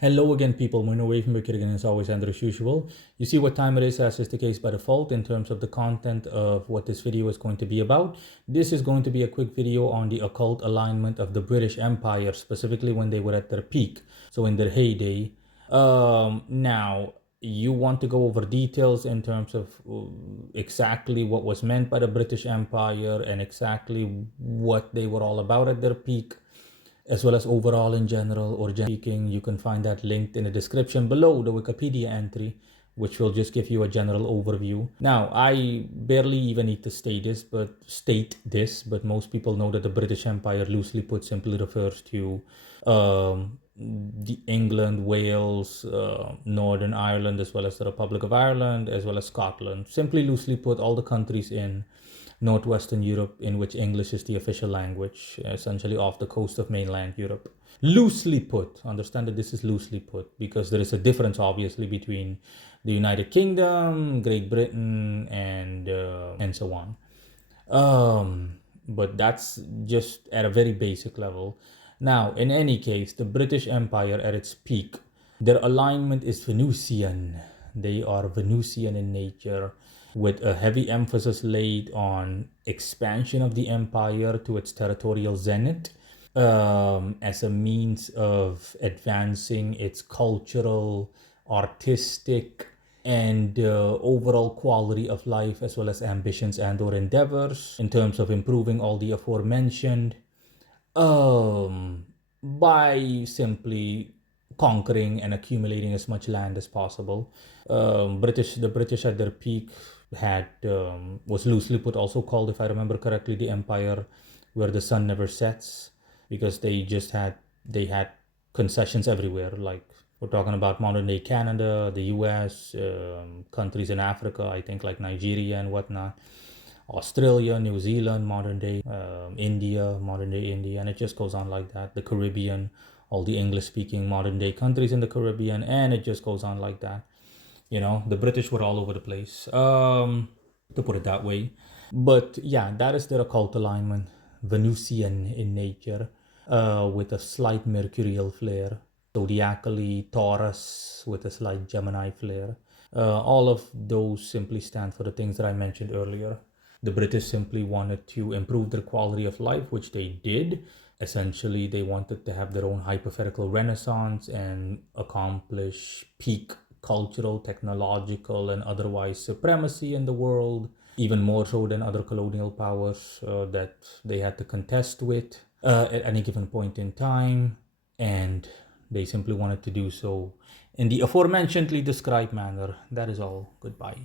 Hello again, people. Moon away from again, as always, and as usual. You see what time it is, as is the case by default, in terms of the content of what this video is going to be about. This is going to be a quick video on the occult alignment of the British Empire, specifically when they were at their peak, so in their heyday. Now, you want to go over details in terms of exactly what was meant by the British Empire and exactly what they were all about at their peak, as well as overall in general or speaking. You can find that linked in the description below the Wikipedia entry, which will just give you a general overview. Now, I barely even need to state this, but most people know that the British Empire, loosely put, simply refers to the England, Wales, Northern Ireland, as well as the Republic of Ireland, as well as Scotland. Simply loosely put, all the countries in Northwestern Europe in which English is the official language, essentially off the coast of mainland Europe. Loosely put, understand that this is loosely put, because there is a difference obviously between the United Kingdom, Great Britain, and so on. But that's just at a very basic level. Now, in any case, the British Empire at its peak, their alignment is Venusian. They are Venusian in nature, with a heavy emphasis laid on expansion of the empire to its territorial zenith, as a means of advancing its cultural, artistic, and overall quality of life, as well as ambitions and or endeavors in terms of improving all the aforementioned, by simply conquering and accumulating as much land as possible. The British at their peak had was loosely put also called, if I remember correctly, the empire where the sun never sets, because they had concessions everywhere. Like, we're talking about modern day Canada, the US, countries in Africa, I think, like Nigeria and whatnot, Australia, New Zealand, modern day India, modern day India, and it just goes on like that. The Caribbean, all the English speaking modern day countries in the Caribbean, and it just goes on like that. The British were all over the place, to put it that way. But yeah, that is their occult alignment, Venusian in nature, with a slight mercurial flair, zodiacally Taurus with a slight Gemini flair. All of those simply stand for the things that I mentioned earlier. The British simply wanted to improve their quality of life, which they did. Essentially, they wanted to have their own hypothetical renaissance and accomplish peak cultural, technological, and otherwise supremacy in the world, even more so than other colonial powers that they had to contest with at any given point in time. And they simply wanted to do so in the aforementionedly described manner. That is all. Goodbye.